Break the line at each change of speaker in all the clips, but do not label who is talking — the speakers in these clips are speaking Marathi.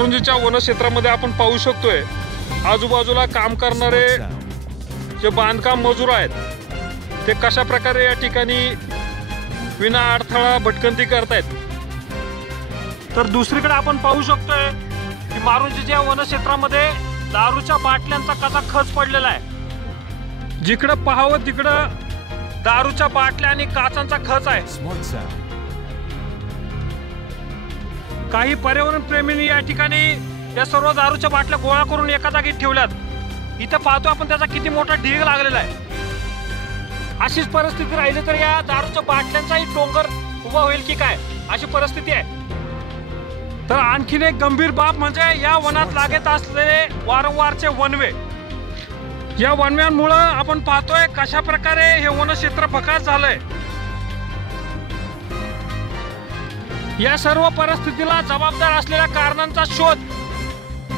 मारुंजीच्या वनक्षेत्रामध्ये आपण पाहू शकतोय आजूबाजूला काम करणारे जे बांधकाम मजूर आहेत ते कशा प्रकारे या ठिकाणी विना अडथळा भटकंती करतायत? तर दुसरीकडे आपण पाहू शकतोय की मारुंजीच्या वनक्षेत्रामध्ये दारूच्या बाटल्यांचा कसा खच पडलेला आहे. जिकडं पाहावं तिकडं दारूच्या बाटल्या आणि काचांचा खच आहे. काही पर्यावरण प्रेमींनी या ठिकाणी या सर्व दारूच्या बाटल्या गोळा करून एका जागी ठेवल्यात. इथं पाहतो आपण त्याचा किती मोठा ढीग लागलेला आहे. अशीच परिस्थिती राहिली तर या दारूच्या बाटल्यांचाही डोंगर उभा होईल की काय? अशी परिस्थिती आहे. तर आणखीन एक गंभीर बाब म्हणजे या वनात लागत असलेले वारंवारचे वनवे या वनव्यांमुळं आपण पाहतोय कशा प्रकारे हे वनक्षेत्र फकास झालंय. या सर्व परिस्थितीला जबाबदार असलेल्या कारणांचा शोध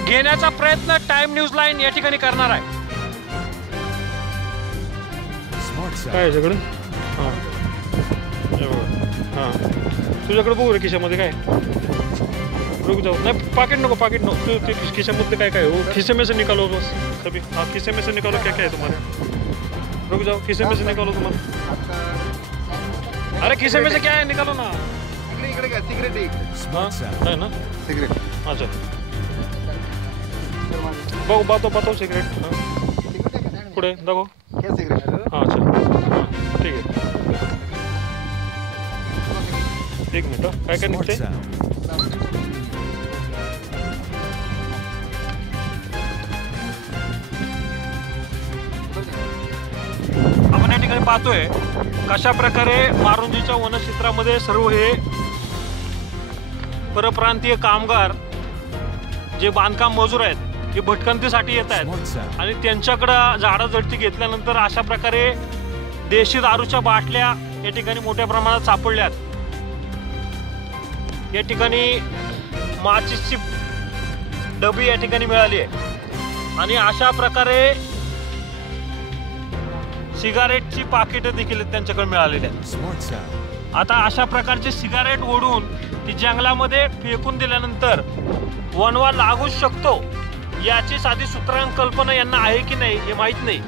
घेण्याचा प्रयत्न टाइम न्यूज लाईन या ठिकाणी करणार आहे. काय सगळं? हां. तुझ्याकडे बघू रे खिशामध्ये काय? रुक जाऊ. नाही पाकिट नको पाकिट नको. तू ते खिशामध्ये काय काय हो खिसे में से निकालो बस. कभी हाँ खिसे में से निकालो क्या क्या है तुम्हारे रुक जाओ खिसे में से निकालो तुम्हारे अरे खिसे में से क्या है निकालो ना.
इकडे इकडे काय सिगरेट एक
हाँ?
Smart sound.
है ना?
सिगरेट
अच्छा. बघू पाहतो पाहतो सिगरेट हां. पुढे दाखव.
हे सिगरेट
हां अच्छा. ठीक आहे. एक मिनिट. काय काय निघते. आपण या ठिकाणी पाहतोय कशा प्रकारे मारुंजीच्या वनक्षेत्रामध्ये सर्व हे परप्रांतीय कामगार जे बांधकाम मजूर आहेत हे भटकंतीसाठी येत आहेत. आणि त्यांच्याकडं झाडं जडती घेतल्यानंतर अशा प्रकारे देशी दारूच्या बाटल्या या ठिकाणी मोठ्या प्रमाणात सापडल्यात या ठिकाणी माचीसची डबी या ठिकाणी मिळाली आहे आणि अशा प्रकारे सिगारेटची पाकिटं देखील त्यांच्याकडे मिळालेली आहेत. आता अशा प्रकारचे सिगारेट ओढून ती जंगलामध्ये फेकून दिल्यानंतर वनवा लागू शकतो याची साधी सुतरांग कल्पना यांना आहे की नाही हे माहीत नाही.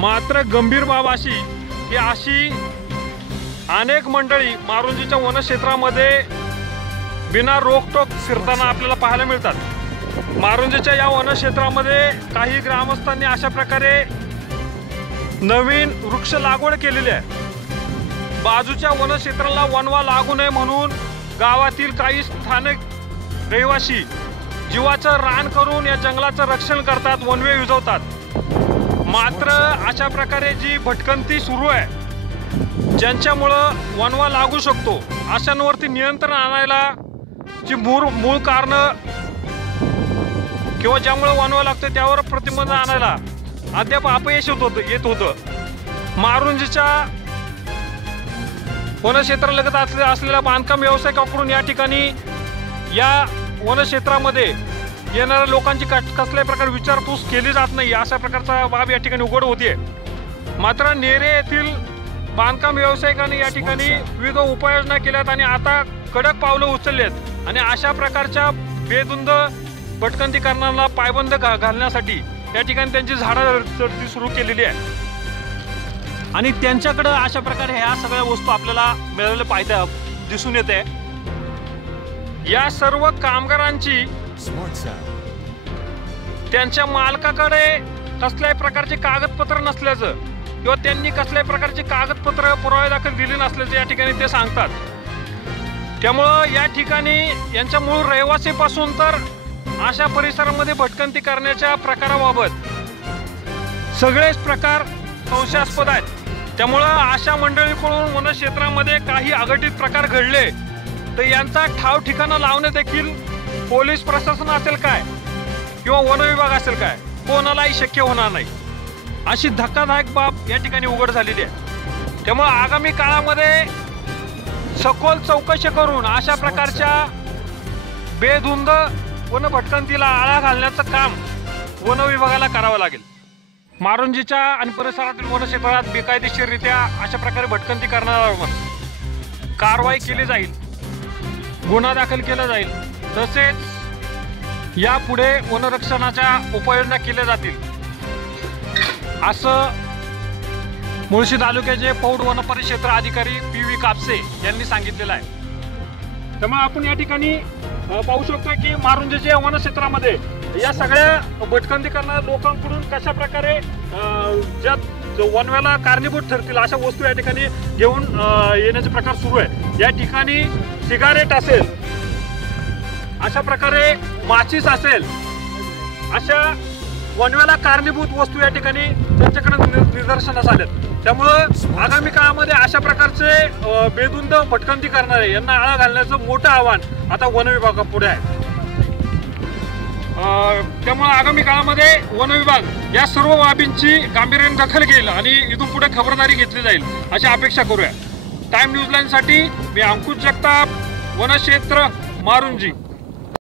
मात्र गंभीर बाब अशी की अशी अनेक मंडळी मारुंजीच्या वनक्षेत्रामध्ये बिना रोकटोक फिरताना आपल्याला पाहायला मिळतात. मारुंजीच्या या वनक्षेत्रामध्ये काही ग्रामस्थांनी अशा प्रकारे नवीन वृक्ष लागवड केलेली आहे. बाजूच्या वनक्षेत्राला वनवा लागू नये म्हणून गावातील काही स्थानिक रहिवासी जीवाचं रान करून या जंगलाचं रक्षण करतात वनवे युजवतात मात्र अशा प्रकारे जी भटकंती सुरू आहे ज्यांच्यामुळं वनवा लागू शकतो अशांवरती नियंत्रण आणायला जी मूळ मूळ कारणं किंवा ज्यामुळं वनवा लागतं त्यावर प्रतिबंध आणायला अद्याप अपयश होत होतं येत होतं. मारुंजीच्या वनक्षेत्रालगत असले असलेल्या बांधकाम व्यावसायिकाकडून या ठिकाणी या वनक्षेत्रामध्ये येणाऱ्या लोकांची कसल्या कसल्याही प्रकारे विचारपूस केली जात नाही. अशा प्रकारचा बाब या ठिकाणी उघड होतीये. मात्र नेरे येथील बांधकाम व्यावसायिकांनी या ठिकाणी विविध उपाययोजना केल्यात आणि आता कडक पावलं उचललेत. आणि अशा प्रकारच्या बेदुंद भटकंती करणाऱ्यांना पायबंद घा- घालण्यासाठी या ठिकाणी त्यांची झाडं सुरू केलेली आहे आणि त्यांच्याकडं अशा प्रकारे ह्या सगळ्या वस्तू आपल्याला मिळालेल्या पाहिजे दिसून येते. या सर्व कामगारांची. त्यांच्या मालकाकडे कसल्याही प्रकारचे कागदपत्र नसल्याचं किंवा त्यांनी कसल्याही प्रकारचे कागदपत्र पुरावे दाखल दिले नसल्याचं या ठिकाणी ते सांगतात. त्यामुळं या ठिकाणी यांच्या मूळ रहिवासीपासून तर अशा परिसरामध्ये भटकंती करण्याच्या प्रकाराबाबत सगळेच प्रकार संशयास्पद आहेत. त्यामुळं अशा मंडळीकडून वनक्षेत्रामध्ये काही अघटित प्रकार घडले. तर यांचा ठाव ठिकाणा लावणे देखील पोलीस प्रशासन असेल काय? किंवा वन विभाग असेल काय? कोणालाही शक्य होणार नाही. अशी धक्कादायक बाब या ठिकाणी उघड झालेली आहे. त्यामुळे आगामी काळामध्ये सखोल चौकशी करून अशा प्रकारच्या बेधुंद वन भटकंतीला आळा घालण्याचं काम वन विभागाला करावं लागेल. मारुंजीच्या आणि परिसरातील वनक्षेत्रात बेकायदेशीररित्या अशा प्रकारे भटकंती करणाऱ्यावर कारवाई केली जाईल. गुन्हा दाखल केला जाईल. तसेच यापुढे वनरक्षणाच्या उपाययोजना केल्या जातील. असं मुळशी तालुक्याचे पौड वन परिक्षेत्र अधिकारी पी व्ही कापसे यांनी सांगितलेलं आहे. त्यामुळे आपण या ठिकाणी पाहू शकतो की मारुंजेच्या वनक्षेत्रामध्ये या सगळ्या भटकंती करणाऱ्या लोकांकडून कशा प्रकारे ज्या वनव्याला कारणीभूत ठरतील अशा वस्तू या ठिकाणी घेऊन येण्याचे प्रकार सुरू आहे या ठिकाणी सिगारेट असेल अशा प्रकारे माचीस असेल अशा वनव्याला कारणीभूत वस्तू या ठिकाणी त्यांच्याकडे नि- निदर्शनास आल्यात त्यामुळं आगामी काळामध्ये अशा प्रकारचे बेदुंद भटकंती करणारे यांना आळा घालण्याचं मोठं आव्हान आता वन विभागापुढे आहे. त्यामुळे आगामी काळामध्ये वन विभाग या सर्व बाबींची गांभीर्याने दखल घेईल आणि इथून पुढे खबरदारी घेतली जाईल अशी अपेक्षा करूया. टाइम न्यूजलाईनसाठी मी अंकुश जगताप वनक्षेत्र मारुंजी.